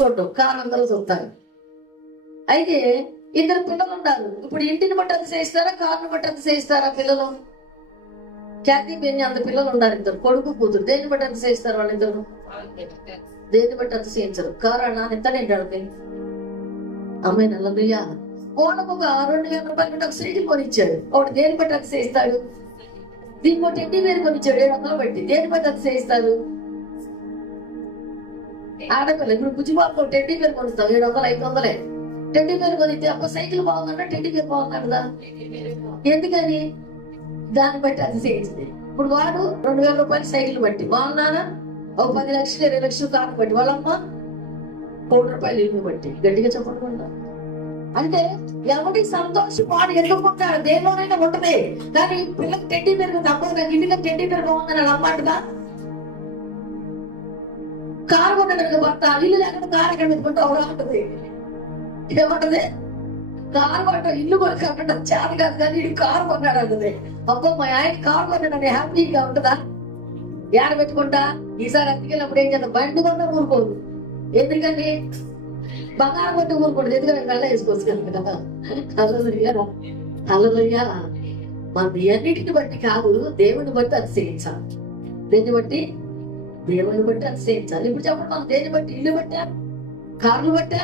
చూడటం, కారు అందరూ చూస్తారు. అయితే ఇద్దరు పిల్లలు ఉన్నారు. ఇప్పుడు ఇంటిని బట్టి అతిశయిస్తారా, కారుని బట్టి అతిశయిస్తారా పిల్లలు? ఖ్యాతి బేని అంత పిల్లలు ఉన్నారు, ఇద్దరు కొడుకు కూతురు. దేన్ని బట్టి అతిశయిస్తారు వాళ్ళిద్దరు? దేన్ని బట్టి అతిశయించరు. కారు నాన్న ఎంత నేను అమ్మాయి నల్లయ్యా ఓనకు ఒక 2,000 రూపాయలు ఒక సైకిల్ కొనిచ్చాడు. ఒకటి దేని బట్టి అతిశయిస్తాడు? దీనికి ఒక టెడ్డీ బేర్ కొనిచ్చాడు 700 బట్టి. దేని బట్టి అతిశయిస్తారు? ఆడపిల్ల ఇప్పుడు బుజ్జిబాబు టెడ్డీ బేర్ కొనిస్తాం 700 500. టెడ్డీ బేర్ కొనిస్తే అప్పుడు సైకిల్ బాగుందంటే టెడ్డీ బేర్ బాగుందా? ఎందుకని? దాన్ని బట్టి అతిశయించింది. ఇప్పుడు వాడు 2,000 రూపాయలు సైకిల్ బట్టి బాగున్నానా, ఒక 10 లక్షలు 20 లక్షలు కారు బట్టి, వాళ్ళమ్మ 1,00,00,000 రూపాయలు ఇల్లు బట్టి. గట్టిగా చెప్పకుండా అంటే ఎవరికి సంతోషం వాడు ఎదుర్కొంటాడు, దేనిలోనైనా ఉంటది. కానీ పిల్లకి టెడ్డీ బేర్ తప్పదు, నాకు ఇంటికి టెడ్డీ బేర్ బాగుందని అమ్మంటదా? కారు కొట్టడానికి భర్త ఇల్లు లేకుండా కారు ఎక్కడ పెట్టుకుంటే అవడా ఉంటది. ఏమంటది? కారు కొట్ట ఇల్లు కొనకుండా చేత కాదు, కానీ ఇటు కారు కొన్నాడు అంటది. అబ్బో మా ఆయన కారు కొన్నాడని హ్యాపీగా ఉంటదా? ఏడ పెట్టుకుంటా ఈసారి అతికెళ్ళినప్పుడు ఏం చేద్దాం, బండి కొన్నా ఊరుకోదు. ఎందుకని? బంగారం కొట్టి ఊరుకోండి, ఎందుకంటే కళ్ళ వేసుకోవచ్చు కదా. అల్లయ్యా మన అన్నిటిని బట్టి కాదు, దేవుని బట్టి అతిశయించాలి. దేన్ని బట్టి? దేవుని బట్టి అతిశయించాలి. ఇప్పుడు చెప్పండి, మనం దేన్ని బట్టి? ఇల్లు బట్టా, కార్లు బట్టా,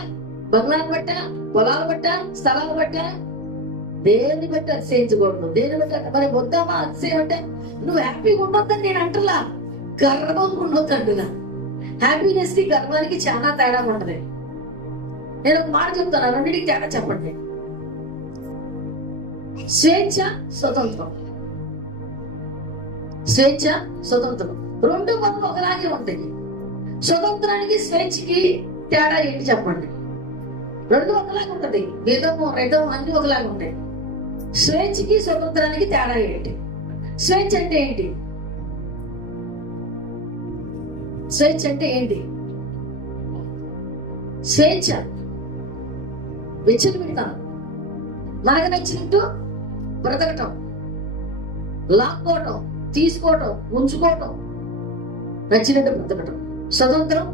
బంగ్లాలు బట్టా, పొలాలు బట్టా, స్థలాలు బట్టా? దేన్ని బట్టి అతిశయించకూడదు. దేన్ని బట్టి అంటే మరి వద్దామా అతిశయం అంటే? నువ్వు హ్యాపీగా ఉండొద్దని నేను అంటలా, గర్వంగా ఉండొద్దు అంటున్నా. హ్యాపీనెస్ కి గర్వానికి చాలా తేడా ఉంటది. నేను ఒక మాట చెప్తాను, రెండింటికి తేడా చెప్పండి. స్వేచ్ఛ, స్వతంత్రం. స్వేచ్ఛ, స్వతంత్రం రెండు మనకు ఒకలాగే ఉంటాయి. స్వతంత్రానికి స్వేచ్ఛకి తేడా ఏంటి చెప్పండి? రెండు ఒకలాగా ఉంటది, వేదము రేదము అన్ని ఒకలాగా ఉంటాయి. స్వేచ్ఛకి స్వతంత్రానికి తేడా ఏంటి? స్వేచ్ఛ అంటే ఏంటి? స్వేచ్ఛ అంటే ఏంటి? స్వేచ్ఛ వెచ్చలు పెడతాను, మనకు నచ్చినట్టు బ్రతకటం, లాక్కోవటం, తీసుకోవటం, ఉంచుకోవటం, నచ్చినట్టు బ్రతకటం. స్వతంత్రం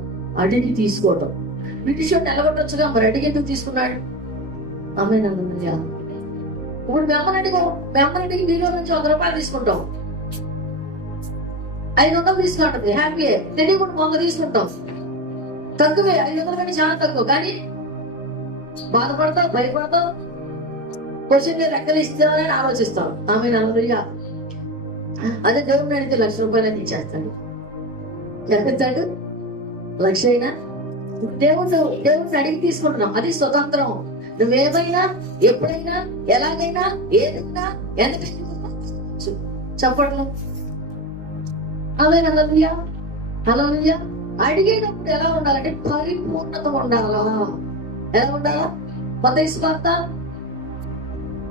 అడిగి తీసుకోవటం. బ్రిటిష్ వాడు నిలబడొచ్చుగా, మరి అడిగి ఎందుకు తీసుకున్నాడు? అమ్మాయి నల్లయ్యా ఇప్పుడు మెమ్మనడికి మీలో నుంచి 100 రూపాయలు తీసుకుంటాం, 500 తీసుకుంటుంది, హ్యాపీ. తెలియకుండా 100 తీసుకుంటాం, తక్కువే. 500 కంటే చాలా తక్కువ, కానీ బాధపడతావు, భయపడతావు, క్వశ్చన్ లెక్కలు ఇస్తామని ఆలోచిస్తాం. ఆమె నల్లయ్యా అదే దేవుడిని అడిగితే 1,00,000 రూపాయలు ఇచ్చేస్తాడు. లెక్కిస్తాడు 1,00,000 అయినా. దేవుడిని అడిగి తీసుకుంటున్నాం, అది స్వతంత్రం. నువ్వేమైనా ఎప్పుడైనా ఎలాగైనా ఏదైనా ఎంతకైనా చెప్పడం. ఆమె నల్లయ్యా నల్లయ్యా అడిగేటప్పుడు ఎలా ఉండాలంటే పరిపూర్ణత ఉండాలా. ఎలా ఉండాలా? మత్తయి సువార్త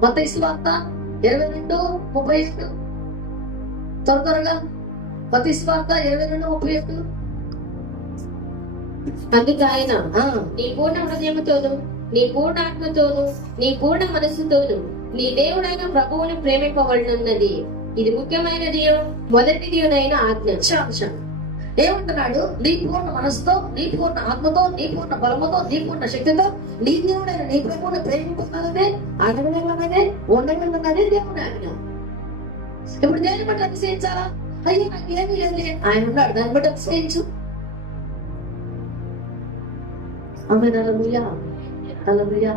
22:37 త్వరగా మత్తయి సువార్త 22:37. అందుకు ఆయన నీ పూర్ణ హృదయముతోను, నీ పూర్ణ ఆత్మతోను, నీ పూర్ణ మనస్సుతోను నీ దేవుడైన ప్రభువుని ప్రేమింపవలనున్నది. ఇది ముఖ్యమైనది, మొదటిదినైన ఆజ్ఞ. ఏమంటున్నాడు? నీ పూర్ణ మనసుతో, నీ పూర్ణ ఆత్మతో, నీ పూర్ణ బలముతో, నీ పూర్ణ శక్తితో నీ దేవుడైన నీ ప్రభువుని ప్రేమింపున్నదే, అడగడమన్నదే, ఉండగలన్నదే దేవుని ఆజ్ఞ. ఇప్పుడు దేని బట్టి అతిశయించాలా? అయ్యో నాకు ఏమీ లేదు, ఆయన ఉన్నాడు, దాన్ని బట్టి అతిశయించు. ఆమె నల్లయ్యా నల్లయ్యా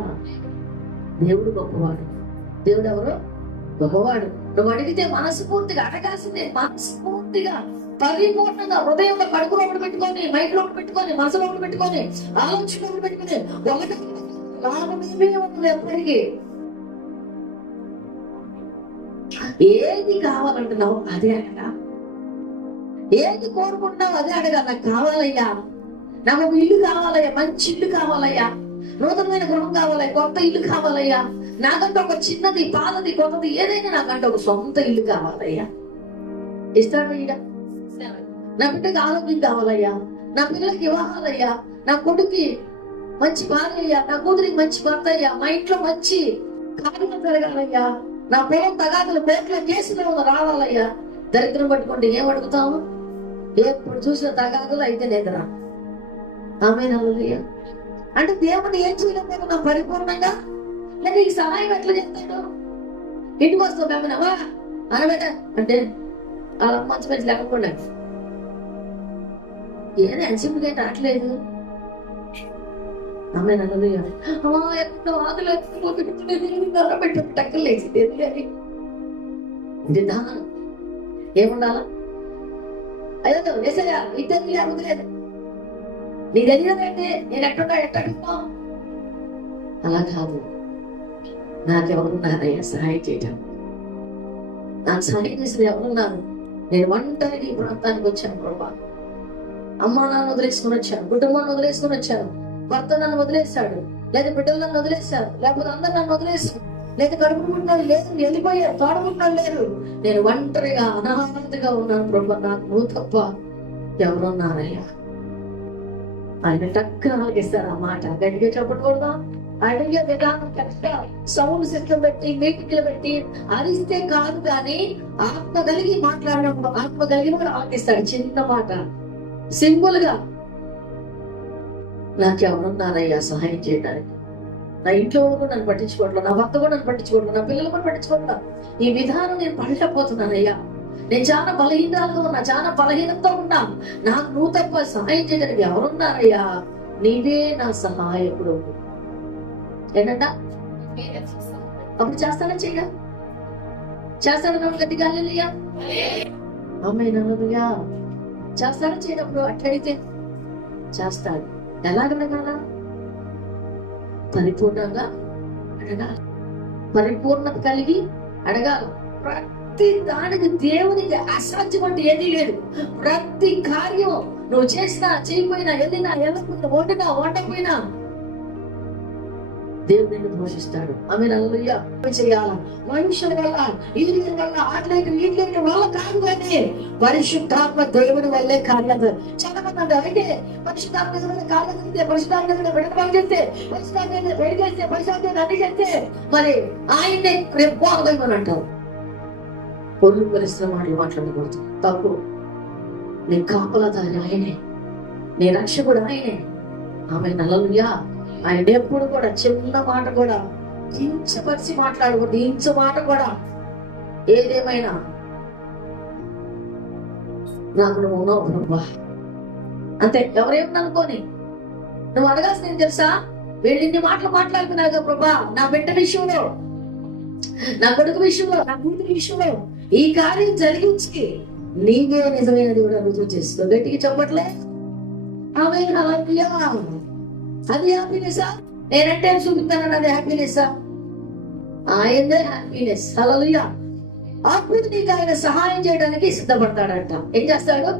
దేవుడు గొప్పవాడు. దేవుడు ఎవరు? గొప్పవాడు. నువ్వు అడిగితే మనస్ఫూర్తిగా అడగాల్సిందే, మనస్ఫూర్తిగా పరిపూర్ణంగా హృదయంలో కడుపు లోపల పెట్టుకొని, మైండ్ లోపల పెట్టుకొని, మనసు లోపల పెట్టుకొని, ఆలోచన లోపల పెట్టుకొని, ఒకటి లాభమేమీ ఉండదు ఎప్పటికీ. ఏది కావాలంటున్నావు అదే అడగా, ఏది కోరుకుంటున్నావు అదే అడగా. నాకు కావాలయ్యా, నాకు ఒక ఇల్లు కావాలయ్యా, మంచి ఇల్లు కావాలయ్యా, నూతనమైన గృహం కావాలయ్యా, కొత్త ఇల్లు కావాలయ్యా, నాకంటే ఒక చిన్నది పాతది కొత్తది ఏదైనా నాకంటే ఒక సొంత ఇల్లు కావాలయ్యా. ఇస్తాడయ్యా. నా బిడ్డకి ఆరోగ్యం కావాలయ్యా, నా పిల్లలకి వివాహాలయ్యా, నా కొడుకు మంచి భార్య అయ్యా, నా కూతురికి మంచి భర్త అయ్యా, మా ఇంట్లో మంచి కార్యం జరగాలయ్యా, నా పొలం తగాదులు కోర్టులో కేసులో రావాలయ్యా. దరిద్రం పట్టుకుంటే ఏం అడుగుతాము? ఎప్పుడు చూసిన తగాదులు అయితే నిద్ర. ఆమె హల్లెలూయా. అంటే దేవుడు ఏం చేయలేకపోతున్నా పరిపూర్ణంగా, లేదా నీకు సహాయం ఎట్లా చేస్తాడు? ఇంటికి వస్తావు మేమనవా అనబెట్ట అంటే అలా మంచి మంచి లేకపోయినా ఏదో అన్సింపుల్గా రావట్లేదు. ఆమె హల్లెలూయా. ఎక్కడో ఆకలి పెట్టు టక్కలేసి అది విధానం ఏముండాలా? అయ్యో వేసయ్యా ఇద్దరు అడుగులేదు, నీ తెలియదంటే నేను ఎక్కడున్నా ఎట్టడుగుతాం. అలా కాదు, నాకెవరున్నారయ్యా సహాయం చేయటం? నాకు సహాయం చేసిన ఎవరున్నారు? నేను ఒంటరిగా ఈ ప్రాంతానికి వచ్చాను ప్రభా. అమ్మ నాన్న వదిలేసుకుని వచ్చాను, కుటుంబాన్ని వదిలేసుకుని వచ్చాను, భర్త నన్ను వదిలేశాడు, లేదా బిడ్డలు నన్ను వదిలేశారు, లేకపోతే అందరు నన్ను వదిలేశారు, లేదా కడుపుకుంటున్నారు లేదు, వెళ్ళిపోయారు, తోడుకుంటున్నారు లేరు. నేను ఒంటరిగా అనాథగా ఉన్నాను ప్రభా, నాకు నువ్వు తప్ప ఎవరున్నారయ్యా? ఆయన టక్కున ఆలకిస్తారు ఆ మాట. గట్టిగా చెప్పకూడదా? అడిగే విధానం కరెక్ట్ సౌండ్ సిస్టమ్ పెట్టి మీటింగ్లు పెట్టి అరిస్తే కాదు, కానీ ఆత్మ కలిగి మాట్లాడడం, ఆత్మ కలిగి కూడా ఆలకిస్తాడు. చిన్న మాట సింపుల్ గా, నాకెవరున్నారయ్యా సహాయం చేయడానికి? నా ఇంట్లో కూడా నన్ను పట్టించుకోవట్లేదు, నా భర్త కూడా నన్ను పట్టించుకోవట్లేదు, నా పిల్లలు కూడా పట్టించుకోవట్లేదు. ఈ విధానం నేను పడలేకపోతున్నానయ్యా. నేను చాలా బలహీనతగా ఉన్నా, చాలా బలహీనతతో ఉన్నా. నాకు నువ్వు తప్ప సహాయం చేయడానికి ఎవరున్నారయ్యా? నీవే నా సహాయకుడు. ఏంటంట? అప్పుడు చేస్తాడా చేయడా? చేస్తాడా? నన్ను గట్టిగా హల్లెలూయా. ఆమేన్ హల్లెలూయా. చేస్తాడా చేయనప్పుడు అట్లయితే చేస్తాడు. ఎలాగనగాల? పరిపూర్ణంగా అడగాలి, పరిపూర్ణత కలిగి అడగాలి. ప్రతి దానికి దేవునికి అసాధ్యం అంటే ఏదీ లేదు. ప్రతి కార్యం నువ్వు చేసినా చేయకపోయినా, వెళ్ళినా వెళ్ళకపోయినా, వండినా వండకపోయినా దేవుడు నిన్ను పోషిస్తాడు. ఆమె హల్లెలూయా. చేయాల మనుషుల వల్ల, వీళ్ళ వల్ల, వీటి వల్ల కాదు, కానీ పరిశుద్ధాత్మ దేవుడి వల్లే కార్యాలు. చాలా మంది అంటే అయితే పరిశుద్ధాత్మ కార్యం, పరిశుద్ధాత్మ విడతలు చేస్తే, పరిశుద్ధాత్మ వేడి చేస్తే, పరిశుద్ధాత్మ అన్ని చేస్తే మరి ఆయన్నే రేపు పోగలేమని అంటారు. పొల్లు పరిశ్రమ మాట్లాడకూడదు, తప్పు. నీ కాపలాదారి ఆయనే, నీ రక్షకుడు ఆయనే. ఆమె హల్లెలూయా. ఆయన ఎప్పుడు కూడా చిన్న మాట కూడా కించపరిచి మాట్లాడకూడదు, ఇంచు మాట కూడా. ఏదేమైనా నాకు నువ్వు ఉన్నావు ప్రభా అంతే. ఎవరేమనుకోని నువ్వు అడగాల్సిన ఏం తెలుసా? వీళ్ళు ఇన్ని మాటలు మాట్లాడుతున్నావు ప్రభా, నా బిడ్డ విషయంలో, నా కొడుకు విషయంలో, నా కూతురి విషయంలో ఈ కార్యం జరిగించి నీవే నిజమైన దేవుడు రుజువు చేసుకో. గట్టికి చెప్పట్లే? ఆమేన్ హల్లెలూయా. అది హ్యాపీనెస్సా? నేనంటే చూపుతాను, అది హ్యాపీనెస్సా? ఆయనే హ్యాపీనెస్. హల్లెలూయా. అప్పుడు నీకు ఆయన సహాయం చేయడానికి సిద్ధపడతాడంట. ఏం చేస్తాడు?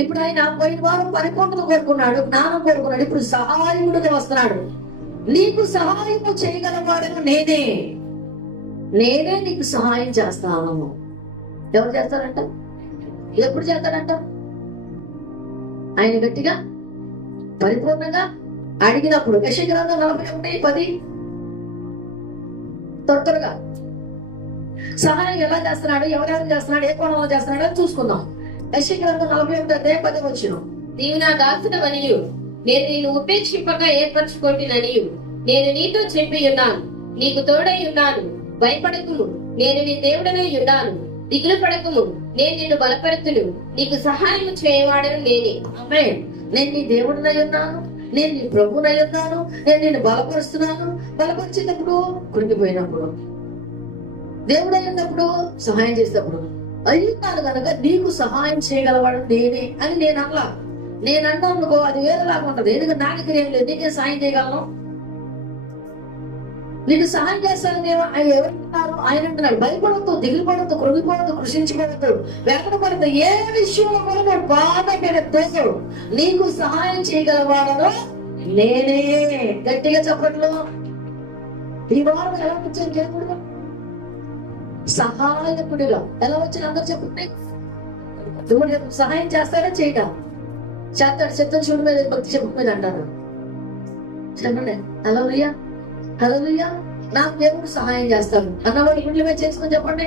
ఇప్పుడు ఆయన పోయిన వారం పరిపూర్ణత కోరుకున్నాడు, జ్ఞానం కోరుకున్నాడు, ఇప్పుడు సహాయకుడుగా వస్తున్నాడు. నీకు సహాయం చేయగలవాడను నేనే నీకు సహాయం చేస్తాను. ఎవరు చేస్తారంట? ఎప్పుడు చేస్తాడంట? ఆయన గట్టిగా పరిపూర్ణంగా అడిగినప్పుడు. యెషయా 41:10 త్వరగా సహాయం ఎలా చేస్తున్నాడు, ఎవరెవరు చేస్తున్నాడు, ఏ కోణంలో చేస్తున్నాడు అని చూసుకుందాం. యెషయా 41:10 నీవు నా దాసుడవనియు, నేను నిన్ను ఉపేక్షింపక ఏర్పరచుకొంటిననియు నేను నీతో చెప్పి ఉన్నాను. నీకు తోడై ఉన్నాను, భయపడకుము, నేను నీ దేవుడనై ఉన్నాను. దిగులు పడకుము, నేను నిన్ను బలపరుతును, నీకు సహాయం చేయవాడను నేనే. ఆమేన్. నేను నీ దేవుడినై ఉన్నాను, నేను నీ ప్రభునై ఉన్నాను, నేను నిన్ను బలపరుస్తున్నాను. బలపరిచేటప్పుడు, కృంగిపోయినప్పుడు, దేవుడై ఉన్నప్పుడు, సహాయం చేసేటప్పుడు, అయ్యున్నాను కనుక నీకు సహాయం చేయగలవాడు నేనే అని నేను అలా. నేను అన్నానుకో అది వేరేలాగా ఉంటది. ఎందుకంటే నా దగ్గర ఏం లేదు, నీకే సహాయం చేయగలను, నీకు సహాయం చేస్తానని ఆయన ఎవరుంటున్నారు? ఆయన అంటున్నాడు, భయపడద్దు, దిగులు పడద్దు, కృంగిపోవద్దు, కృషించబడద్దు, వేదన పడద్దు, ఏ విషయంలో కూడా నువ్వు బాధ పెడద్దు, నీకు సహాయం చేయగలవాడను నేనే. గట్టిగా చెప్పట్లు. ఈ వారం ఎలా వచ్చాను దేవుడు? సహాయకుడిగా ఎలా వచ్చాను? అందరూ చెప్పండి. దేవుడు సహాయం చేస్తాడా? చేయటం చేస్తాడు. చిత్తం చూడు మీద భక్తి చెప్పు మీద అంటారు. చెప్పండి. హల్లెలూయా. హల్లెలూయా. నాకు దేవుడు సహాయం చేస్తాడు అన్నవాడు గుండెల మీద చేసుకొని చెప్పండి.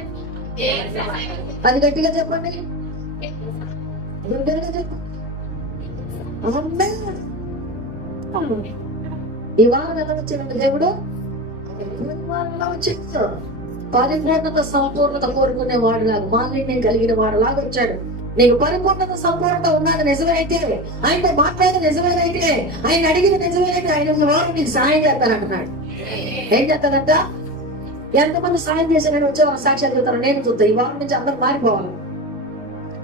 అది గట్టిగా చెప్పండి. గుండెలుగా చెప్పండి. ఈ వారం ఎలా వచ్చిందండి దేవుడు? వారంలో వచ్చేస్తాడు. పరిపూర్ణత సంపూర్ణత కోరుకునే వాడు లాగా, మాలిన్యం కలిగిన వాడు లాగా వచ్చాడు. నీకు పరిపూర్ణత సంపూర్ణత ఉన్నది నిజమైతే, ఆయనతో మాట్లాడేది నిజమేనైతే, ఆయన అడిగిన నిజమేనైతే, ఆయన వారు నీకు సాయం చేస్తానంటున్నాడు. ఏం చేస్తాడంట? ఎంతమంది సాయం చేశారని వచ్చే వాళ్ళ సాక్ష్యాలు చెప్తారు. నేను చూస్తా ఈ వారం నుంచి అందరూ మారిపోవాలి.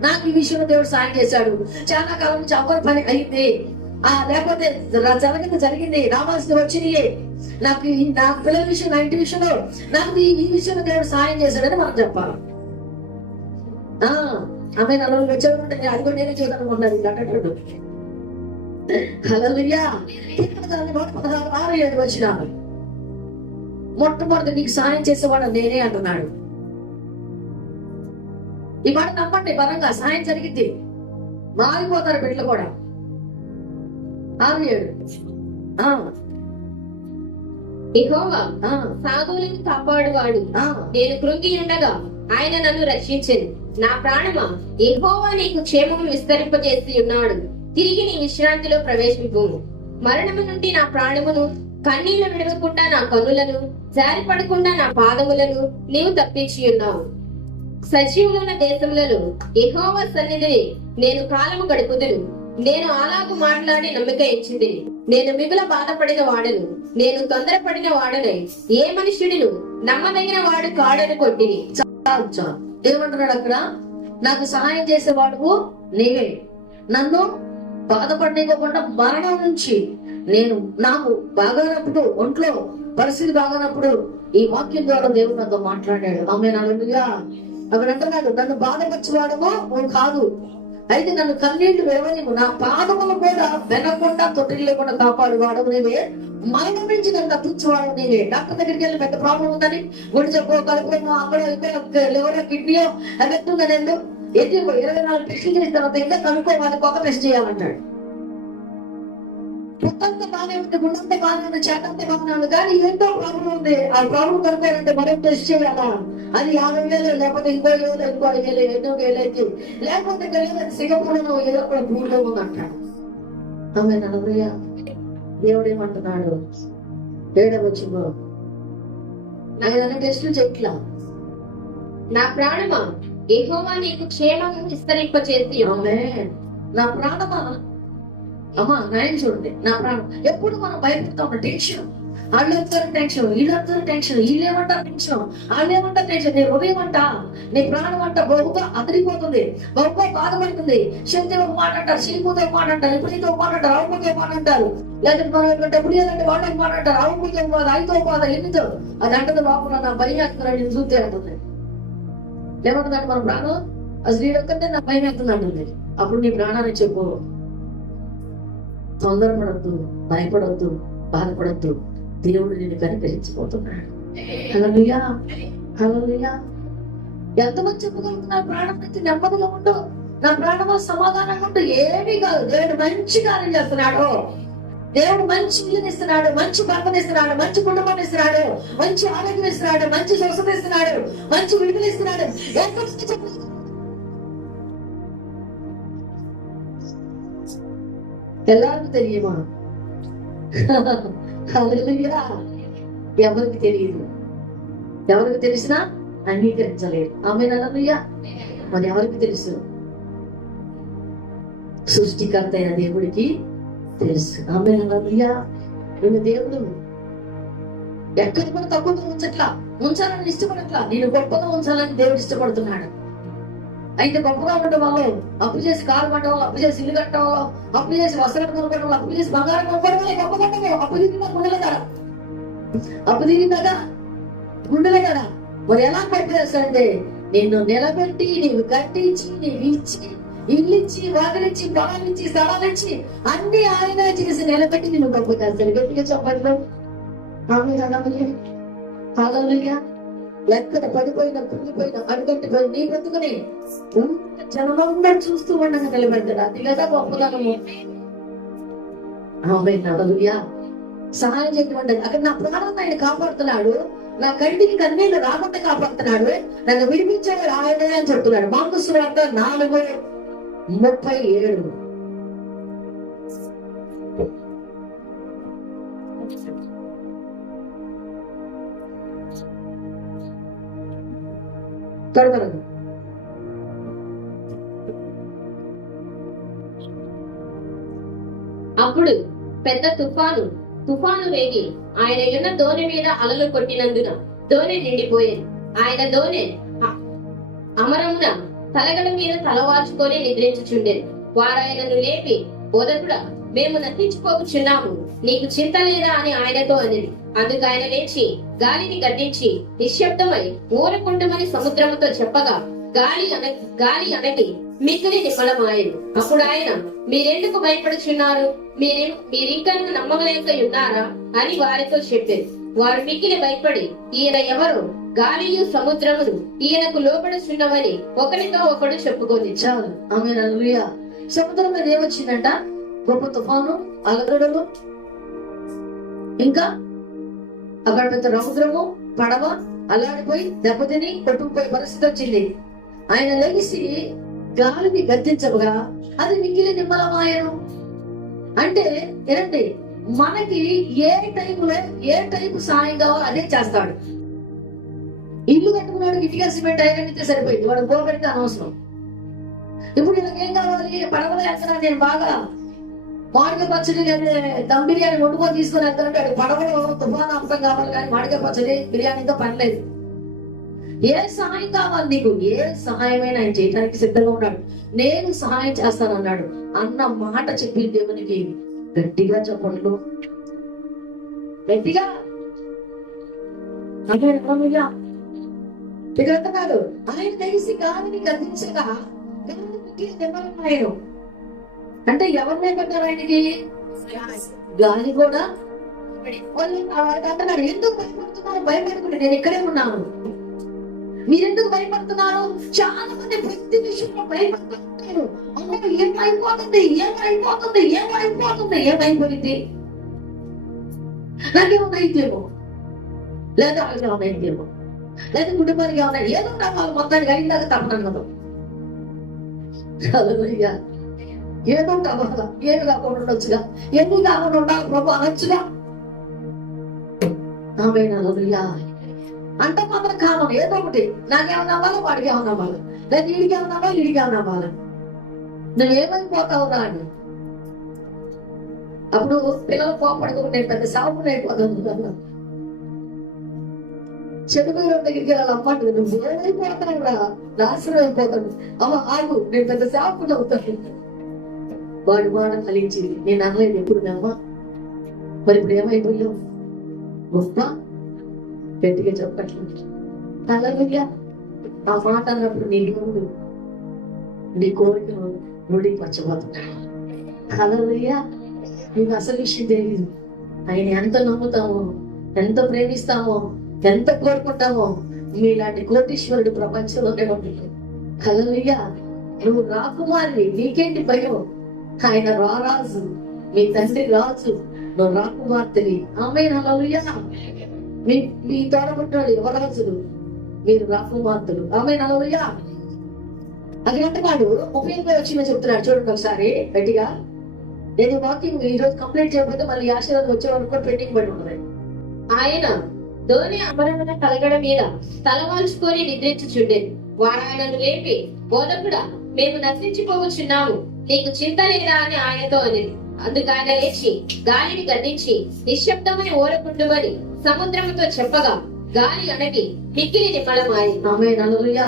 నాకు ఈ విషయంలో దేవుడు సాయం చేశాడు, చాలా కాలం నుంచి అవ్వని పని అయింది, లేకపోతే జరిగింది, రావాల్సింది వచ్చినాయి, నాకు నా పిల్లల విషయం, నా ఇంటి విషయంలో నాకు ఈ విషయంలో దేవుడు సాయం చేశాడని మనం చెప్పాలి. ఆమె నలుగురు వచ్చేవాడు అది కూడా నేనే చూద్దాం అనుకున్నాను. అట్టడు హల్లెలూయా. 16:6-7 వచ్చినాడు. మొట్టమొదటి నీకు సాయం చేసేవాడు నేనే అంటున్నాడు. ఈ మాట నమ్మండి, బలంగా సాయం జరిగింది, మారిపోతారు బిడ్డలు కూడా. 6-7 యెహోవా సాధువులను కాపాడువాడు, నేను కృంగి ఉండగా ఆయన నన్ను రక్షించెను. నా ప్రాణమా, యెహోవా నీకు క్షేమము విస్తరింపజేసి ఉన్నాడు, తిరిగి నీ విశ్రాంతిలో ప్రవేశింపు. మరణము నుండి నా ప్రాణమును, కన్నీళ్లు విడవకుండా నా కన్నులను, జారిపడకుండా నా పాదములను నీవు తప్పించి ఉన్నావు. సజీవులైన దేశములలో యెహోవా సన్నిధిని నేను కాలము గడుపుదును. నేను అలాగు మాట్లాడి నమ్మిక ఇచ్చింది. నేను మిగుల బాధపడిన వాడను, నేను తొందరపడిన వాడనై ఏ మనుష్యుడిను నమ్మదగిన వాడు కాడని కొట్టిని. ఏమంటున్నాడు అక్కడ? నాకు సహాయం చేసేవాడు నీవే, నన్ను బాధపడనివ్వకుండా మరణం నుంచి నాకు బాగానప్పుడు, ఒంట్లో పరిస్థితి బాగానప్పుడు ఈ వాక్యం ద్వారా దేవుడు నాతో మాట్లాడాడు. ఆమె హల్లెలూయా. అక్కడ అంటున్నాడు, నన్ను బాధపరిచేవాడమో నువ్వు కాదు, అయితే నన్ను కన్నీళ్లు వేవనివ్వు, నా పాదములు కూడా వెనకుండా తొట్టిలు లేకుండా కాపాడు వాడవు నీవే, మరణం నుంచి నన్ను తప్పించేవాడు నీవే. డాక్టర్ దగ్గరికి వెళ్ళి పెద్ద ప్రాబ్లం ఉందని గుడి చెప్పో కలుపుకోమో అక్కడ లివర్ కిడ్నీయో ఎఫెక్ట్ ఉందని 24 టెస్టులు చేసిన తర్వాత ఇంకా కనుక్కోవాలి, ఒక టెస్ట్ చేయాలంటాడు. పుట్టంతా బాగానే ఉంది, గుండంతా బాగానే ఉంది, చేతంతా బాగానే ఉంది, కానీ ఏంటో ప్రాబ్లం ఉంది. ఆ ప్రాబ్లం కనుక్కోవాలంటే మరొక టెస్ట్ చేయాలా? అది 50,000 లేకపోతే ఇంకో 5,000 ఎన్నో వేలైతే, లేకపోతే సింగపూర్ ఏదో కూడా భూమిలో ఉందంటాడు. ఆమె హల్లెలూయా. దేవుడు ఏమంటున్నాడు? 7వ వచనంలో ఆయన టెస్టులు చెట్లా, నా ప్రాణమా, యెహోవా నీకు క్షేమము విస్తరింపచేసి. ఆమేన్. నా ప్రాణమా, అమ్మా నాయన చూడండి, నా ప్రాణం. ఎప్పుడు మనం భయపడతా ఉన్న టెన్షన్, వాళ్ళు వస్తారు టెన్షన్, వీళ్ళు వస్తారు టెన్షన్, వీళ్ళేమంటారు టెన్షన్, వాళ్ళేమంటారు టెన్షన్. నీ హృదయం అంట, నీ ప్రాణం అంట బహుగా అదిరిపోతుంది, బహుగా బాధపడుతుంది. శక్తి ఒక మాట అంటారు, శిల్పుతో ఒక మాట అంటారు, ఇప్పుడు ఒక మాట అంటారు, అవుపుతో మాట అంటారు, లేకపోతే మనం ఎప్పుడు ఏదంటే వాళ్ళు ఒక మాట అంటారు, అవుపుతో బాధ, ఐదో బాధ, ఎన్నితో అది అంటది. లోపల నా భయం వేస్తున్నా నేను చూస్తే అంటుంది. ఏమంటుందంటే మన ప్రాణం అసలు వీడొక్కటే నా భయం వేస్తుంది అంటుంది. అప్పుడు నీ ప్రాణాన్ని చెప్పు, తొందరపడద్దు, భయపడద్దు, బాధపడద్దు, దేవుడు నిన్ను కనికరించిపోతున్నాడు. హల్లెలూయా, హల్లెలూయా. ఎంతమంది చెప్పగలుగుతున్నారు ప్రాణం నుంచి నెమ్మదిగా ఉండు, నా ప్రాణమా సమాధానంగా ఉండు? ఏమీ కాదు, దేవుడు మంచి కార్యం చేస్తున్నాడు. దేవుడు మంచి ఇల్లుని ఇస్తున్నాడు, మంచి భర్తను ఇస్తున్నాడు, మంచి కుటుంబాన్ని ఇస్తున్నాడు, మంచి ఆరోగ్యం ఇస్తున్నాడు, మంచి స్వస్థత ఇస్తున్నాడు, మంచి విడుదల ఇస్తున్నాడు. ఎంతమంది చెప్పగలుగుతున్నారు? எல்லாருக்கும் தெரியுமா? హల్లెలూయా. ఎవరికి తెలియదు, ఎవరికి తెలిసినా అంగీకరించలేదు. ఆమేన్ హల్లెలూయా. మరి ఎవరికి తెలుసు? సృష్టికర్త అయిన దేవుడికి తెలుసు. ఆమేన్ హల్లెలూయా. నేను దేవుడు ఎక్కడ కూడా తక్కువగా ఉంచాలని ఇష్టపడట్లా, నేను గొప్పగా ఉంచాలని దేవుడు ఇష్టపడుతున్నాడు. అయితే గొప్పగా ఉండటం వాళ్ళు అప్పు చేసి కారు కట్టడం, అప్పు చేసి ఇల్లు కట్టడం, అప్పు చేసి వస్త్రాలు కొనుక్కోవడం, అప్పు చేసి బంగారం కొనుక్కోవడం గొప్ప కట్టడం. అప్పు తీరిందా గుండెలే కదా, అప్పు తీరిందా గుండెలే కదా. మరి ఎలా గొప్ప చేస్తాడంటే నిన్ను నిలబెట్టి, నీవు కట్టించి, నీవు ఇచ్చి, ఇల్లు ఇచ్చి, వాకిలిచ్చి, పొలాలిచ్చి, స్థలాలిచ్చి అన్ని ఆయన చేసి నిలబెట్టి నిన్ను గొప్ప చేస్తాడు. గట్టిగా చెప్పండి. ఆమేన్ హల్లెలూయా. ఎక్కడ పడిపోయినా, కుంగిపోయిన, అడుగంటిపోయిన నీ బ్రతుకుని జనమందరూ చూస్తూ ఉండగా నిలబెడతాడు. అది కదా గొప్పదనము. ఆమేన్ హల్లెలూయా. సహాయం చేయటువంటి అక్కడ నా ప్రాణాన్ని ఆయన కాపాడుతున్నాడు, నా కంటికి కన్నీళ్ళు రాకుండా కాపాడుతున్నాడు, నన్ను విడిపించాడు ఆయనే అని చెప్తున్నాడు. మార్కు సువార్త 4:37. త్వరగా. అప్పుడు పెద్ద తుఫాను రేగి ఆయన ఉన్న దోణి మీద అలలు కొట్టినందున దోణి నిండిపోయేది. ఆయన దోణి అమరమున తలగడ మీద తలవాల్చుకొని నిద్రించుచుండేది. వారాయనను లేపి, బోధకుడా, మేము నశించిపోతున్నాము, నీకు చింత లేదా అని ఆయనతో అనేది. అందుకు ఆయన లేచి గాలిని గద్దించి నిశ్శబ్దమై ఊరకుండమని సముద్రముతో చెప్పగా గాలి అనకి మిక్కిలి నిమ్మలమాయను. అప్పుడు ఆయన, మీరెందుకు భయపడుచున్నారు? మీరింకనూ నమ్మలేక ఉన్నారా అని వారితో చెప్పారు. వారు మిక్కిలి భయపడి, ఈయన ఎవరు? గాలియు సముద్రమును ఈయనకు లోబడుచున్నవని ఒకరితో ఒకడు చెప్పుకొని. చాలు. ఆమె హల్లెలూయా. సముద్రం మీద ఏమొచ్చిందంట? గొప్ప తుఫాను, అలగడలు, ఇంకా అక్కడ పెద్ద సముద్రము, పడవ అల్లాడిపోయి దెబ్బతిని కొట్టుకుపోయే పరిస్థితి వచ్చింది. ఆయన లెగిసి గాలిని గద్దించగా అది మిగిలి నిమ్మలమాయను. అంటే ఏంటంటే మనకి ఏ టైంలో ఏ టైపు సాయం కావాలో అదే చేస్తాడు. ఇల్లు కట్టుకున్నాడు, ఇటుక సిమెంట్ ఐరన్ ఇస్తే సరిపోయింది, వాడు గోబెడితే అనవసరం. ఇప్పుడు నాకేం కావాలి? పడవలో వెళ్తున్నా, నేను బాగా మామిడికాయ పచ్చడి లేదా దమ్ బిర్యానీ వండుకొని తీసుకొని వెళ్తానంటే అది పడవలో తుఫాను అర్థం కావాలి, కానీ మామిడికాయ పచ్చడి బిర్యానీతో పని లేదు. ఏ సహాయం కావాలి నీకు? ఏ సహాయమైనా ఆయన చేయడానికి సిద్ధంగా ఉన్నాడు. నేను సహాయం చేస్తాను అన్నాడు. అన్న మాట చెప్పి దేవునికి గట్టిగా చెప్పట్లు, గట్టిగా కాదు. ఆయన తెలిసి గాలిని గద్దించగా ఆయన అంటే ఎవరినే పెట్టారు ఆయనకి? గాలి కూడా అంటున్నాడు, ఎందుకు భయపడుతున్నారు? భయపడుకుంటే నేను ఇక్కడే ఉన్నాను, మీరెందుకు భయపడుతున్నారు? చాలా మంది ప్రతి విషయంలో భయపడుతున్నారు. ఏమైపోతుంది, ఏమైపోతుంది, ఏమైపోతుంది, ఏమైపోయింది, నాకేమన్నా అయితేమో, లేదా వాళ్ళకి ఏమన్నా అయితేమో, లేదా కుటుంబానికి ఏమన్నా ఏదో వాళ్ళు మొత్తానికి అయిందాక తప్పడం కదా. ఏదో కావాలా? ఏమి కాకుండా ఉండొచ్చుగా, ఎందుకు కాకుండా ఉండాలి ప్రభు అనొచ్చుగా. ఆమె అంటే మాత్రం కావాలి ఏదో ఒకటి. నాకేమన్నా అవ్వాలి, వాడికి ఏమన్నా అవ్వాలి, లేదా వీడికి ఏమన్నా అవ్వాలి, వీడికి ఏమన్నా అవ్వాలి. నువ్వేమైపోతావు రా అని. అప్పుడు పిల్లలు కోపడుకుంటే నేను పెద్ద సాగుని అయిపోతాను కదా. చెడుగు దగ్గరికి వెళ్ళాలి, అమ్మంటుంది, నువ్వు ఏమైపోతావు రా, నాశనం అయిపోతాను. అమ్మ ఆగు, నేను పెద్ద సాగుని అవుతాను. వాడు మాట ఫలించింది. నేను అనలేదు ఎప్పుడు నమ్మా. మరి ఇప్పుడు ఏమైపోయావు? గొప్ప గట్టిగా చెప్పట్లేదు. హల్లెలూయా. ఆ మాట అన్నప్పుడు నీ ముందు నీ కోరికను రూఢీపరచబోతున్నాడు. హల్లెలూయా. నీకు అసలు విషయం తెలియదు. ఆయన ఎంత నమ్ముతామో, ఎంత ప్రేమిస్తామో, ఎంత కోరుకుంటామో, మీలాంటి కోటీశ్వరుడు ప్రపంచంలోనే ఉంటుంది. హల్లెలూయా. నువ్వు రాకుమారి, నీకేంటి భయం? ఆయన రారాజు, మీ తండ్రి రాజు, నువ్వు రాకుమార్తెవి. ఆమేన్. హల్లెలూయా. మీ తోడబుట్టాడు యువరాజులు, మీరు రాకుమార్తెలు. ఆమేన్. హల్లెలూయా. అది అంటున్నాడు 30 వచ్చిన చెప్తున్నాడు. చూడండి ఒకసారి గట్టిగా. నేను వాకింగ్ ఈ రోజు కంప్లీట్ చేయకపోతే మళ్ళీ ఆశీర్వాదం వచ్చే వరకు పెండింగ్ పడి ఉంటుంది. ఆయన ధోని అమరమున కలగడ మీద తలవాల్చుకొని నిద్రించుచుండేది. వారాయనను లేపి, బోధకుడా, మేము నశించిపోవచ్చున్నాము, నీకు చింత లేదా అని ఆయనతో అనేది. అందుకు ఆయన లేచి గాలిని గద్దించి నిశ్శబ్దమై ఓరకుండుమని సముద్రముతో చెప్పగా గాలి అణగి మిక్కిలి నిమ్మలమాయి. ఆమేన్. హల్లెలూయా.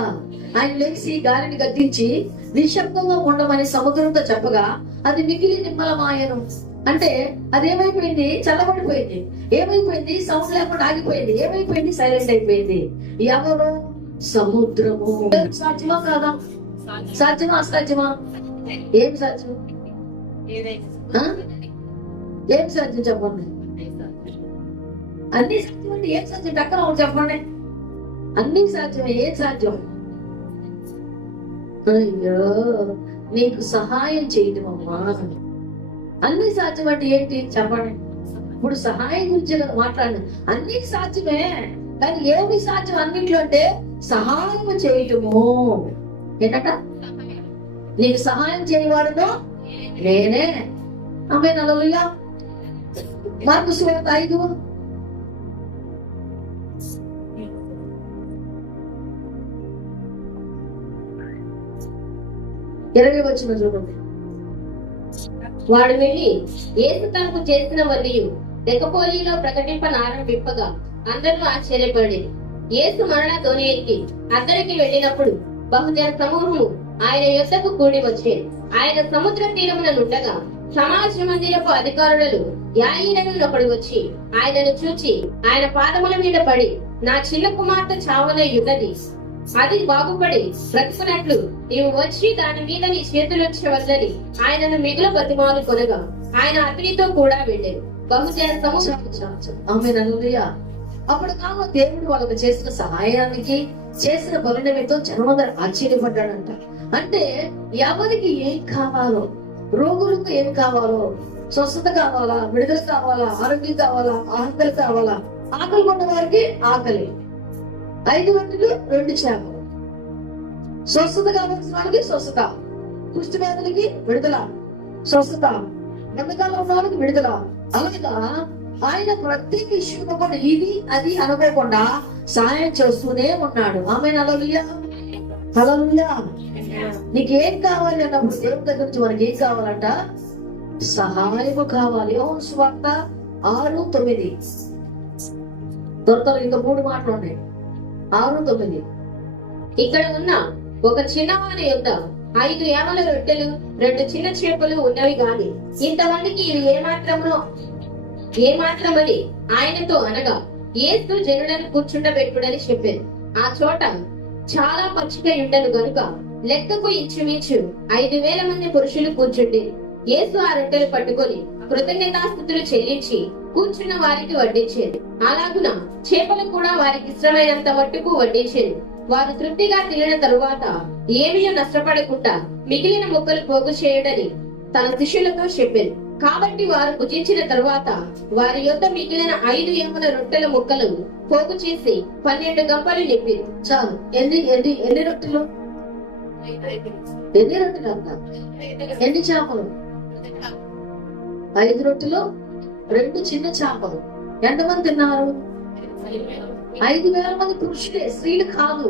ఆయన లేచి గాలిని గద్దించి నిశ్శబ్దంగా ఉండమని సముద్రంతో చెప్పగా అది మిగిలి నిమ్మలమాయను. అంటే అదేమైపోయింది? చల్లబడిపోయింది. ఏమైపోయింది? సౌండ్ లేకుండా ఆగిపోయింది. ఏమైపోయింది? సైలెంట్ అయిపోయింది. ఎవరు? సముద్రము. సాధ్యమా కాదా? సాధ్యమా అసాధ్యమా? ఏం సాధ్యం? ఏం సాధ్యం చెప్పండి. అన్ని సాధ్యం అంటే ఏం సాధ్యం? టక్కన చెప్పండి. అన్ని సాధ్యమే. ఏం సాధ్యం? అయ్యో, నీకు సహాయం చేయటం అమ్మా. అన్ని సాధ్యం అంటే ఏంటి చెప్పండి. ఇప్పుడు సహాయం గురించి మాట్లాడిన అన్ని సాధ్యమే, కానీ ఏమి సాధ్యం అన్నింటిలో అంటే సహాయం చేయటము. ఏంటంట? నీకు సహాయం చేయవాడును నేనే. ఆమేన్. హల్లెలూయా. మార్కు సువార్త 5. 20 వచ్చిన చూడండి. వాడు వెళ్ళి యేసు తనకు చేసిన వల్లియు దెకపోలిలో ప్రకటింపనారంభింపగా అందరూ ఆశ్చర్యపడి యేసు మరలా దోణి ఎక్కి అద్దరికి వెళ్ళినప్పుడు బహుజన సమూహము ఆయన యొద్దకు కూడి వచ్చే. ఆయన సముద్ర తీరమున నుండగా సమాజ మందిరపు అధికారులు యాయీరను ఒకడు వచ్చి ఆయనను చూచి ఆయన పాదముల మీద పడి, నా చిన్న కుమార్తె చావనయ్యున్నది, అది బాగుపడి బ్రతుకున్నట్లు నీవు వచ్చి దాని మీద నీ చేతులుంచవద్దని ఆయనను మిగుల బతిమాలు కొనగా ఆయన అతనితో కూడా వెళ్ళారు. బహుజన సమూహం ఆమేన్. అప్పుడు కాదు దేవుడు వాళ్ళకు చేసిన సహాయానికి చేసిన పరిణమితో జనమందరూ ఆశ్చర్యపడ్డాడంట. అంటే ఎవరికి ఏం కావాలో, రోగులకు ఏం కావాలో, స్వస్థత కావాలా, విడుదల కావాలా, ఆరోగ్యం కావాలా, ఆకలి కావాలా, ఆకలి కొన్న వారికి ఆకలి, 5 రొట్టెలు 2 చేపలు, స్వస్థత కావాల్సిన వాళ్ళకి స్వస్థత, కుష్టి వ్యాధులకి విడుదల, స్వస్థత, బంధకాలు ఉన్న వాళ్ళకి విడుదల. అలాగా ఆయన ప్రతి విషయంలో కూడా ఇది అది అనుకోకుండా సహాయం చేస్తూనే ఉన్నాడు. ఆమేన్. హల్లెలూయా, హల్లెలూయా. నీకేం కావాలి అన్నప్పుడు దేవుని దగ్గర నుంచి మనకి ఏం కావాలంట? సహాయము కావాలి. యోహాను సువార్త 6:9. త్వరగా ఇంకా 3 మాటలు ఉన్నాయి. 6:9. ఇక్కడ ఉన్న ఒక చిన్నవాని యొద్ద 5 యామల రొట్టెలు 2 చిన్న చేపలు ఉన్నవి గాని ఇంతమందికి ఇవి ఏమాత్రమని ఆయనతో అనగా యేసు జనులను కూర్చుండబెట్టుడని చెప్పారు. ఆ చోట చాలా పచ్చిక ఉండను గనుక లెక్కకు ఇంచుమించు 5,000 మంది పురుషులు కూర్చుండి యేసు ఆ రొట్టెలు పట్టుకొని కృతజ్ఞతాస్తుతులు చెల్లించి కూర్చున్న వారికి వడ్డించేది. అలాగున చేపలు కూడా వారికి ఇష్టమైనంత మట్టుకు వడ్డించేది. వారు తృప్తిగా తినిన తరువాత ఏమీ నష్టపడకుండా మిగిలిన ముక్కలు పోగు చేయడని తన శిష్యులతో చెప్పారు. కాబట్టి వారు భుజించిన తరువాత వారి యొద్ద మిగిలిన 5 యామల రొట్టెల ముక్కలు పోగు చేసి 12 గంపలు నింపారు. చాలు. ఎన్ని రొట్టెలు? ఎన్ని రొట్టెలు అంట? ఎన్ని చేపలు? 5 రొట్టెలు 2 చిన్న చేపలు. ఎంతమంది తిన్నారు? 5,000 మంది పురుషులే, స్త్రీలు కాదు.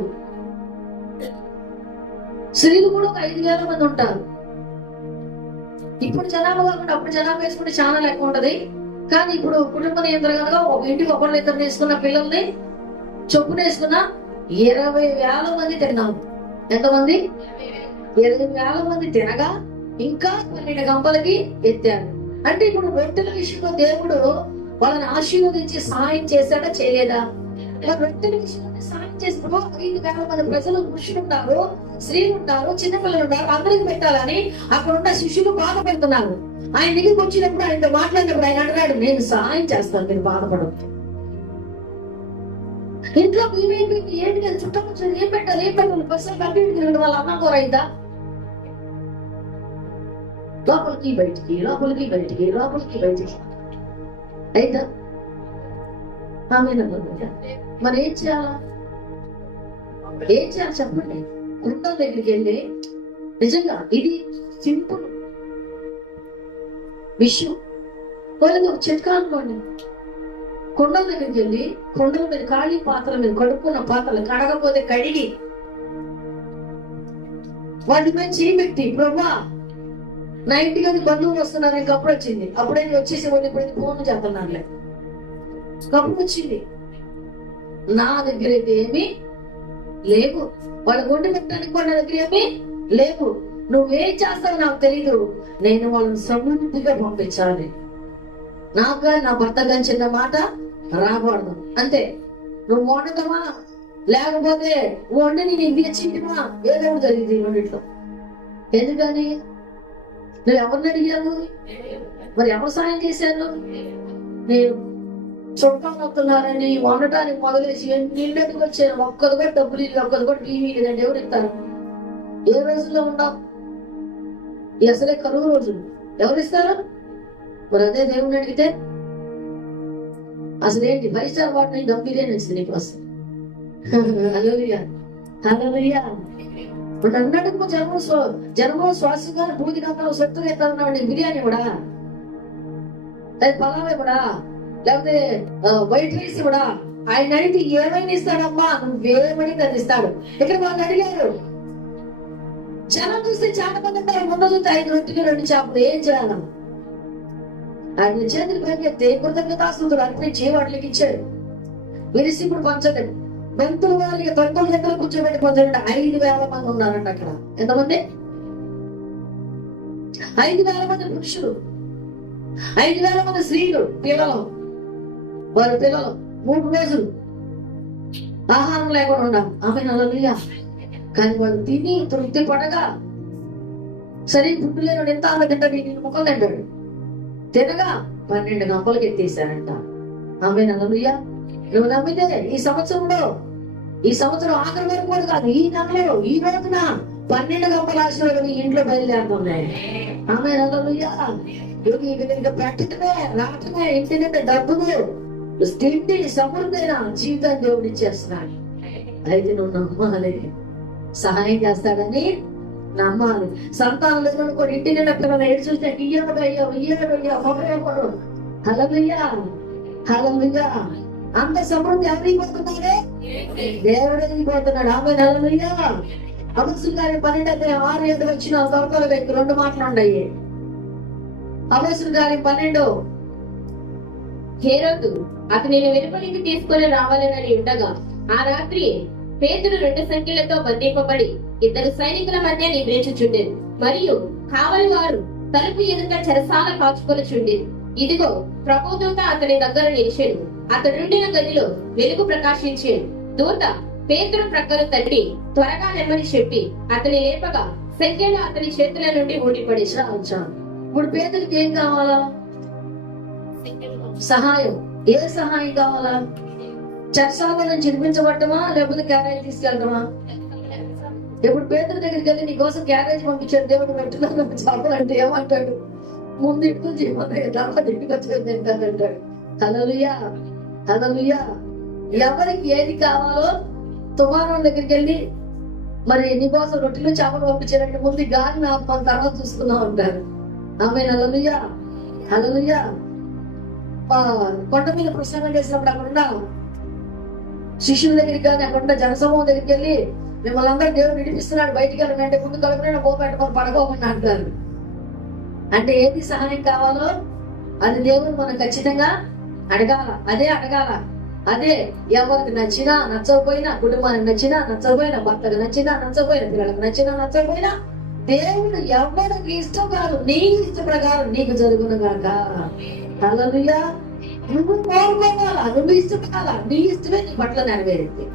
స్త్రీలు కూడా ఒక 5,000 మంది ఉంటారు. ఇప్పుడు జనాభా కాకుండా అప్పుడు జనాభా వేసుకుంటే చాలా ఎక్కువ ఉంటది. కానీ ఇప్పుడు కుటుంబ నియంత్రణగా ఒక ఇంటికి ఒకళ్ళు ఇద్దరు వేసుకున్న పిల్లల్ని చొప్పున వేసుకున్న 20,000 మంది తిన్నాము. ఎంతమంది? 20,000 మంది తినగా ఇంకా 12 గంపలకి ఎత్తారు. అంటే ఇప్పుడు రొట్టెల విషయంలో దేవుడు వాళ్ళని ఆశీర్వదించి సహాయం చేశాడా చేయలేదా? రొట్టెల విషయంలో సహాయం చేసినప్పుడు 5,000 మంది ప్రజలు, పురుషులు ఉన్నారు, స్త్రీలు ఉంటారు, చిన్నపిల్లలు ఉన్నారు, అందరికి పెట్టాలని అక్కడ ఉన్న శిష్యులు బాధ పెడుతున్నారు. ఆయన దగ్గరికి వచ్చినప్పుడు ఆయనతో మాట్లాడినప్పుడు ఆయన అంటున్నాడు, నేను సహాయం చేస్తాను, మీరు బాధపడద్దు. ఇంట్లో ఏమైపోయింది, ఏంటి కదా చుట్టం వచ్చింది, ఏం పెట్టాలి బస్సు కంటిన్యూ తిరగడం వాళ్ళ అన్నం కూర అయిందా? లోపలికి బయటికి అయితే మరి ఏం చేయాలి చెప్పండి? కుండల దగ్గరికి వెళ్ళి, నిజంగా ఇది సింపుల్ విషయం, వాళ్ళకి ఒక చిట్కా అనుకోండి. కుండల దగ్గరికి వెళ్ళి కుండల మీద, ఖాళీ పాత్రల మీద, కడుక్కున్న పాత్రలు కడగపోతే కడిగి వాటి మీద చేపెట్టి, ప్రభా నా ఇంటికి అది బంధువులు వస్తున్నారు, ఇంకా అప్పుడు వచ్చింది, అప్పుడే వచ్చేసి వాళ్ళు ఇప్పుడు ఫోన్ చేస్తున్నారులే, కప్పుడు వచ్చింది, నా దగ్గర అయితే ఏమి లేవు, వాళ్ళ గుండె పెట్టడానికి వాళ్ళ దగ్గర ఏమి లేవు, నువ్వేం చేస్తావు నాకు తెలీదు, నేను వాళ్ళని సమృద్ధిగా పంపించాలి, నాకు నా భర్త కానీ చిన్న మాట రాకూడదు అంతే. నువ్వు వండుతావా, లేకపోతే వండి నేను ఇంటికి వచ్చింటివా, ఏదో జరిగింది రెండిట్లో. ఎందుకని? నువ్వు ఎవరిని అడిగావు? మరి ఎవరు సాయం చేశారు? నేను చుట్టాలు వస్తున్నారని వండటానికి మొదలేసి నిండకి వచ్చాను, ఒక్కది కూడా డబ్బులు ఇల్లు, ఒక్కది కూడా టీవీ లేదండి, ఎవరు ఇస్తారు? ఏ రోజుల్లో ఉన్నాం? అసలే కరువు రోజులు, ఎవరిస్తారు? మరి అదే దేవుని అడిగితే అసలేంటి 5 స్టార్ వాటిని దమ్ బిర్యానీ వచ్చింది నీకు వస్తుంది. ఇప్పుడు అన్నట్టు జన్మ శ్వాసంగా పూర్తి గంటలు సొత్తుగా ఎత్తారన్నాడు, బిర్యానీ కూడా, లేదా పలావే కూడా, లేకపోతే వైట్ రైస్ కూడా. ఆయన అడిగితే ఏమైనా ఇస్తాడమ్మా, నువ్వేమని అది ఇస్తాడు. ఇక్కడ వాళ్ళు అడిగారు, జనం చూస్తే చాలా మంది ఉంటారు, ముందు చూస్తే 5 రొట్టెలు 2 చేపలు. ఏం చేయాలి? ఆయన చేతులు పైకెత్తే కృతజ్ఞతాస్తుతులు అర్పించి వాటికి ఇచ్చాడు. విరిసి ఇప్పుడు పంచండి. బంతులు వారికి తండ్రుల దగ్గర కూర్చోబెట్టి పంచండి. 5,000 మంది ఉన్నారంట అక్కడ. ఎంతమంది? 5,000 మంది పురుషులు, 5,000 మంది స్త్రీలు, పిల్లలు. వారి పిల్లలు 3 రోజులు ఆహారం లేకుండా ఉండాలి. ఆమె హల్లెలూయా. కానీ వాళ్ళు తిని తృప్తి పడగా, సరే పుట్టు లేని ఎంత ఆమె తింటాడు, నేను ముఖం తింటాడు. తినగా 12 గంపలకి ఎత్తేసారంట. ఆమె హల్లెలూయా. నువ్వు నమ్మితే ఈ సంవత్సరం ఆఖరి వరకు కూడా కాదు, ఈ నెలలో ఈ రోజున 12 గంపల ఆశీర్వాదం మీ ఇంట్లో బయలుదేరుతున్నాయి. ఆమె హల్లెలూయా. ఇంకా పెట్టడమే రావటమే, ఇంటి నిండా డబ్బులు, తిండి, సమృద్ధైన జీవితాన్ని దేవుడు ఇచ్చేస్తున్నాడు. అయితే నువ్వు నమ్మాలి, సహాయం చేస్తాడని నమ్మాలి. సంతానం లేదు కూడా ఇంటి నిండా పిల్లలు ఏడు చూస్తే హల్లెలూయా హల్లెలూయా. అంత సమృద్ధి ఎవరైపోతున్నాడే? దేవుడే అయిపోతున్నాడు. ఆమె హల్లెలూయా. అపొస్తలుల కార్యం 12:6-7 వచ్చిన త్వరగా 2 మాటలు ఉన్నాయి. అపొస్తలుల కార్యం 12. హేరోదు అతనిని వెలుపలికి తీసుకొని రావాలని ఉండగా ఆ రాత్రి పేతురు 2 సంఖ్యలతో బంధింపబడి 2 సైనికుల మధ్య నిద్రించుచుండెను. మరియు కావలి వారు తలుపు ఎదుట చెరసాల కాచుకొనుచుండెను. ఇదిగో ప్రభుదూత అతని దగ్గర నిలిచెను. అతడుండిన గదిలో వెలుగు ప్రకాశించెను. దూత పేతురు ప్రక్కను తట్టి త్వరగా నెమ్మని చెప్పి అతని లేపగా సంఖ్యలు అతని చేతుల నుండి ఊడిపడేసా. ఇప్పుడు పేతురికి ఏం కావాలా? సహాయం. ఏ సహాయం కావాలా? చెరసాల నుంచి విడిపించబడటమా, లేకపోతే క్యారేజ్ తీసుకెళ్ళటమా? ఇప్పుడు పేతురు దగ్గరికి వెళ్ళి నీ కోసం క్యారేజ్ పంపించాడు దేవుడు, పెట్టుకున్నాను చెప్పాలంటే ఏమంటాడు? ముందు ఇంటికి జీవన తర్వాత ఇంటికి వచ్చేది తింటానంటాడు. హల్లెలూయా హల్లెలూయా. ఎవరికి ఏది కావాలో తుమారం దగ్గరికి వెళ్ళి మరి నీ కోసం రొట్టెలు చేపలు పంపించారంటే ముందు గాలిని ఆత్మ తర్వాత చూసుకున్నా ఉంటారు. ఆమె హల్లెలూయా హల్లెలూయా. కొండ మీద ప్రసంగం చేసినప్పుడు అక్కడ శిష్యుల దగ్గరికి కానీ అక్కడ జనసమూహం దగ్గరికి వెళ్ళి మిమ్మల్ని అందరూ దేవుడు విడిపిస్తున్నాడు, బయటికి వెళ్ళండి అంటే ముందు కలుపున పోపెట్టుకొని పడుకోమని అంటారు. అంటే ఏది సహాయం కావాలో అది దేవుడు మనం ఖచ్చితంగా అడగాల. అదే ఎవరికి నచ్చినా నచ్చకపోయినా, కుటుంబానికి నచ్చినా నచ్చకపోయినా, భర్తకు నచ్చినా నచ్చకపోయినా, పిల్లలకు నచ్చినా నచ్చకపోయినా, దేవుడు ఎవరికి ఇష్టం కాదు, నీ ఇష్ట ప్రకారం నీకు జరుగును గాక. హల్లెలూయా. నువ్వు కోరుకోవాలా, నువ్వు ఇష్టపడాలా, నీ ఇష్టమే నీ పట్ల నెరవేరింది.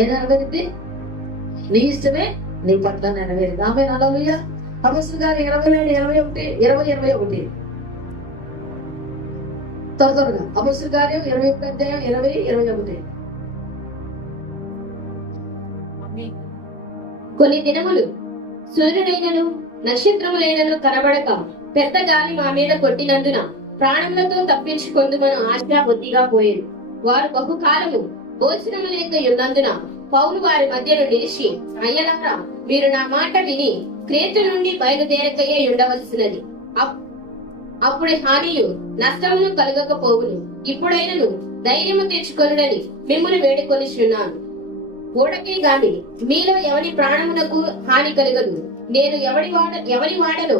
ఏం నెరవేరింది? నీ ఇష్టమే నీ పట్ల నెరవేరింది. ఆమె హల్లెలూయా. అపొస్తలుల కార్యం 20:21 త్వరగా అపొస్తలుల కార్యం 21:20-21. కొన్ని దినములు సూర్యుడైనను నక్షత్రములైనను కనబడక పెద్ద గాలి మా మీద కొట్టినందున ప్రాణములతో తప్పించుకొందుమను ఆశ బుద్ధిగా పోయేది. వారు బహుకాలము భోజనము లేక ఉన్నందున పౌలు వారి మధ్యలో నిలిచి, అయ్యలారా, మీరు నా మాట విని క్రేతు నుండి బయలుదేరకయే ఉండవలసినది. అప్పుడు హానియు నష్టమును కలగకపోవును. ఇప్పుడైనను ధైర్యము తెచ్చుకొనుడని మిమ్మును వేడుకొనిచున్నాను. ఓడకే గాని మీలో ఎవరి ప్రాణమునకు హాని కలగదు. నేను ఎవరి వాడను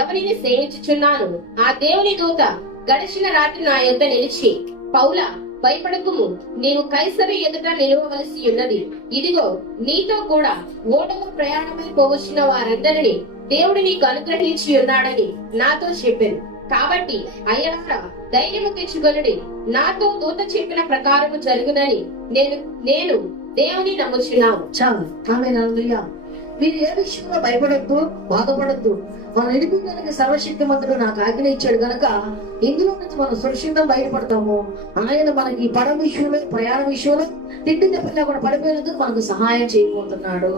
ఎవరిని సేవించుచున్నాను. ఆ దేవుని దూత గడిచిన రాత్రి నా యొద్ద నిలిచి, పౌలా, భయపడకుము, నీవు కైసరు ఎదుట నిలవవలసి ఉన్నది. ఇదిగో నీతో కూడా ఓడలో ప్రయాణమై పోవచ్చిన వారందరినీ దేవుడు నీకు అనుగ్రహించి ఉన్నాడని నాతో చెప్పాను. కాబట్టి అయ్యలారా, ధైర్యము తెచ్చుకొనుడి. నాతో దూత చెప్పిన ప్రకారము జరుగునని నేను దేవుని నమ్ముచున్నాను. చాలు. ఆమె హల్లెలూయా. మీరు ఏ విషయంలో భయపడద్దు, బాధపడద్దు. మన నడిపించడానికి సర్వశక్తిమంతుడు నాకు ఆజ్ఞ ఇచ్చాడు కనుక ఇందులో నుంచి మనం సురక్షితంగా బయటపడతాము. ఆయన మనకి పడవ విషయంలో, ప్రయాణ విషయంలో, తిండి తెప్పలా కూడా పడిపోయినందుకు మనకు సహాయం చేయబోతున్నాడు.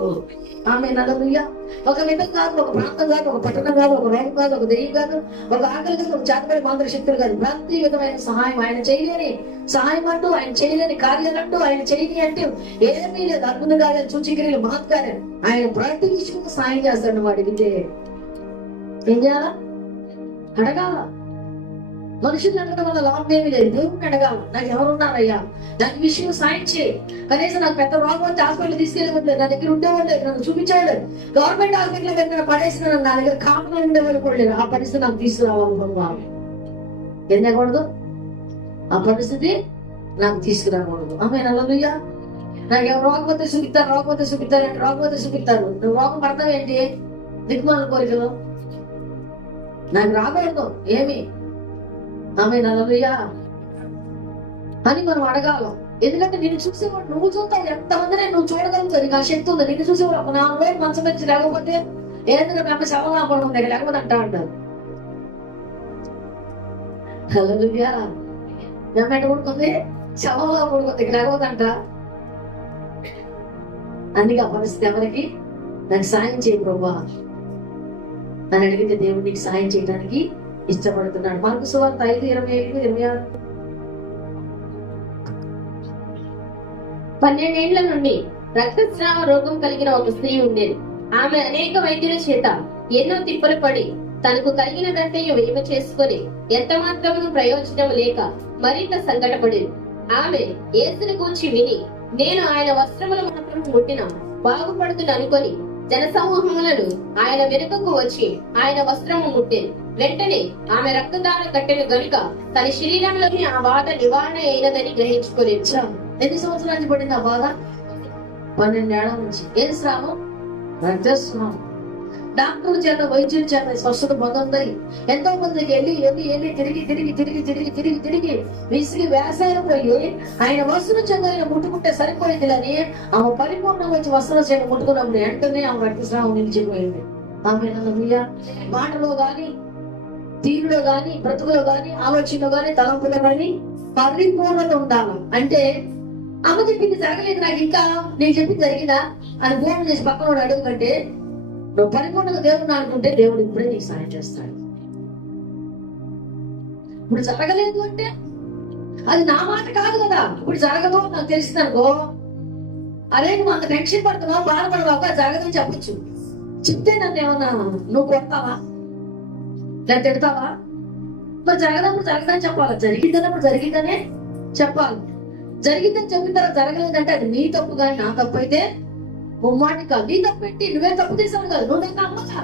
ఆమె హల్లెలూయా. ఒక విధం కాదు, ఒక ప్రాంతం కాదు, ఒక పట్టణం కాదు, ఒక రోగం కాదు, ఒక దెయ్యం కాదు, ఒక ఆకలి కాదు, ఒక చేతపడి మాంత్రిక శక్తులు కాదు. ప్రతి విధమైన సహాయం ఆయన చేయలేని సహాయం అంటూ, ఆయన చేయలేని కార్యాలంటూ, ఆయన చేయని అంటే ఏమీ లేదు. అద్భుత కార్యాలు, సూచక్రియలు, మహత్కార్యాలు ఆయన ప్రతి విషయంలో సహాయం చేస్తాడు. వాడికి ఏం చేయాలా? అడగాల. మనుషులు అడగడం వల్ల లాభం ఏమీ లేదు. దేవుడిని అడగాలి, నాకు ఎవరున్నారయ్యా, నాకు విషయం సాయం చేయి. కనీసం నాకు పెద్ద రోగం వచ్చి హాస్పిటల్ తీసుకెళ్ళిపోలేదు, నా దగ్గర ఉండేవాళ్ళు నన్ను చూపించేవాళ్ళు. గవర్నమెంట్ హాస్పిటల్ దగ్గర పడేసిన నా దగ్గర కాపులో ఉండేవాళ్ళు కూడా లేరు. ఆ పరిస్థితి నాకు తీసుకురావాలనుకున్నాను. ఎందుకూడదు? ఆ పరిస్థితి నాకు తీసుకురాకూడదు. ఆమె హల్లెలూయా. నాకు ఎవరు రోగపోతే చూపిస్తారు, రోగపోతే చూపిస్తారంటే రోగపోతే చూపిస్తారు. నువ్వు రోగం పడతావు ఏంటి? దిక్కుమాల కోరికలు. నాకు రాకూడదు ఏమి. ఆమె హల్లెలూయా అని మనం అడగాలి. ఎందుకంటే నిన్ను చూసేవాడు, నువ్వు చూస్తావు ఎంతమందిని నువ్వు చూడగలుగుతావు. నీకు ఆ శక్తి ఉంది. నిన్ను చూసేవాడు ఒక 4 రోజులు మంచం పెంచి లేకపోతే ఏంటంటే మేము శవలాపడం దగ్గర లేకపోతే అంటా అంటారు. హల్లెలూయా. మేము ఎట్ట పడుకుంది? శవంలా పడుకుంది లేకపోతే అంట. అందుకే ఆ పరిస్థితి ఎవరికి? నాకు సాయం చేయి ప్రభువా అని అడిగితే దేవుడు నీకు సాయం చేయడానికి ఇష్టపడుతున్నాడు. మార్కు సువార్త 5:25-26. 12 ఏండ్ల నుండి రక్తస్రావ రోగం కలిగిన ఒక స్త్రీ ఉండేది. ఆమె అనేక వైద్యుల చేత ఎన్నో తిప్పలు పడి తనకు కలిగినదంతయు వేమ చేసుకుని ఎంత మాత్రమును ప్రయోజనం లేక మరింత సంకటపడేది. ఆమె యేసుని గూర్చి విని, నేను ఆయన వస్త్రముల మాత్రం ముట్టిన బాగుపడుతుంది అనుకొని జనసమూహములను ఆయన వెనుకకు వచ్చి ఆయన వస్త్రము ముట్టేది. వెంటనే ఆమె రక్తదార కట్టెను గనుక తన శరీరంలోని ఆ బాధ నివారణ అయినదని గ్రహించుకోలేదు. ఎన్ని సంవత్సరాల నుంచి పడింది ఆ బాధ? 12 ఏళ్ల నుంచి. ఏం శ్రామం? రక్తస్రావం. డాక్టర్ల చేత వైద్యుల చేత స్వస్థత పొందుంది. ఎంతో మందికి వెళ్ళి తిరిగి విసిగి వేసాయన పోయి ఆయన వస్త్రం చెంది ఆయన ముట్టుకుంటే సరిపోయింది అని ఆమె పరిపూర్ణంగా వచ్చి వస్త్రం చేత ముట్టుకున్నప్పుడు వెంటనే ఆమె రక్తస్రావం నిలిచిపోయింది. ఆమె హల్లెలూయా. మాటలో గాని, తీరులో గాని, బ్రతుకులో గాని, ఆలోచనలో గాని, తలంపులో గాని పరిపూర్ణత ఉండాలి. అంటే ఆమె చెప్పింది జరగలేదు, నాకు ఇంకా నేను చెప్పింది జరిగిందా అని ఫోన్ చేసి పక్కన అడుగు కంటే నువ్వు పరిపూర్ణంగా దేవుడు అనుకుంటే దేవుడు ఇప్పుడే నీకు సాయం చేస్తాడు. ఇప్పుడు జరగలేదు అంటే అది నా మాట కాదు కదా. ఇప్పుడు జరగదు నాకు తెలిసిందనుకో, అరే నువ్వు అంత టెన్షన్ పడుతున్నావు, బాధపడవాక జరగదని చెప్పచ్చు. చెప్తే నన్ను ఏమన్నా నువ్వు కొడతావా లేదా తిడతావా? మరి జరగదప్పుడు జరగదని చెప్పాలి, జరిగిందన్నప్పుడు జరిగిందనే చెప్పాలి. జరిగిందని చెప్పిన తర్వాత జరగలేదంటే అది నీ తప్పు కానీ నా తప్పు అయితే మాట కాదు. నీ తప్పు పెట్టి నువ్వే తప్పు తీసావు కాదు, నువ్వు నమ్మగా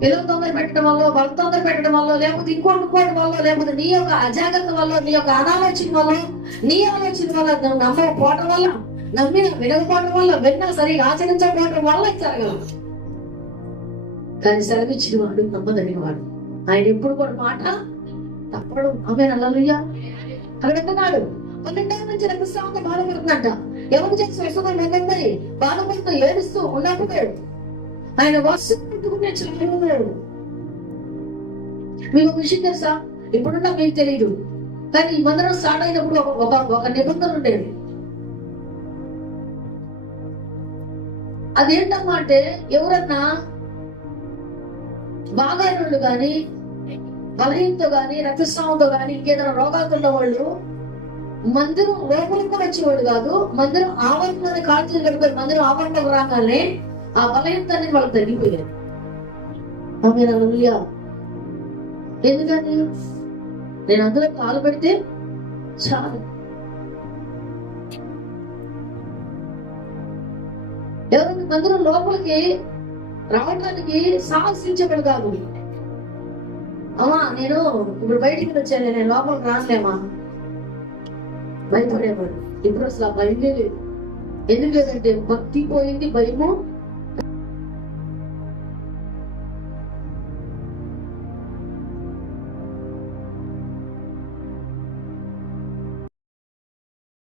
పిల్లలు తొందర పెట్టడం వల్ల, భర్త తొందర పెట్టడం వల్ల, లేకపోతే ఇంకోటి వల్ల, లేకపోతే నీ యొక్క అజాగ్రత్త వల్ల, నీ యొక్క అనాలోచన వల్ల, నీ ఆలోచన వల్ల, నువ్వు నమ్మకపోవడం వల్ల, నమ్మిన వినకపోవడం వల్ల, విన్నా సరిగా ఆచరించకపోవడం వల్ల జరగదు. కానీ సెలవిచ్చిన వాడు నమ్మదగిన వాడు. ఆయన ఎప్పుడు కూడా మాట తప్పడు. ఆమె హల్లెలూయా. అక్కడ అంటున్నాడు 12 ఏళ్ల నుంచి రక్తస్రావంతో బాధపడుతుందంట. ఎవరు చేసి స్వస్థత వెళ్ళండి బాధపడుతూ ఏడుస్తూ ఉన్నప్పుడు ఆయన వస్త్రం పెట్టుకునే చూడలేదు. మీకు ఒక విషయం తెలుసా? ఇప్పుడున్నా మీకు తెలియదు, కానీ ఈ మందిరం స్టార్ట్ అయినప్పుడు ఒక నిబంధన ఉండేది. అదేంటమ్మా అంటే ఎవరన్నా బాగారులు గాని, బలహీనతో గాని, రక్తస్రావంతో గాని, ఇంకేదైనా రోగాలతో ఉన్న వాళ్ళు మందిరం లోపలికి కూడా వచ్చేవాడు కాదు. మందిరం ఆవరణలోనే కాల్చి గడిపోయి మందిరం ఆవరణలోకి రాగానే ఆ బలహీనత అనేది వాళ్ళకి తగ్గిపోయారు. ఆమె హల్లెలూయా. ఎందుకని? నేను అందులో కాలు పెడితే చాలు. ఎవరైనా మందిరం లోపలికి రావడానికి సాహసించేవాడు కాదు. అమ్మా నేను ఇప్పుడు బయటికి వచ్చాను, నేను లోపలికి రానులేమా భయపడేవాడు. ఇప్పుడు అసలు ఆ భయం లేదు. ఎందుకు లేదంటే భక్తి పోయింది, భయము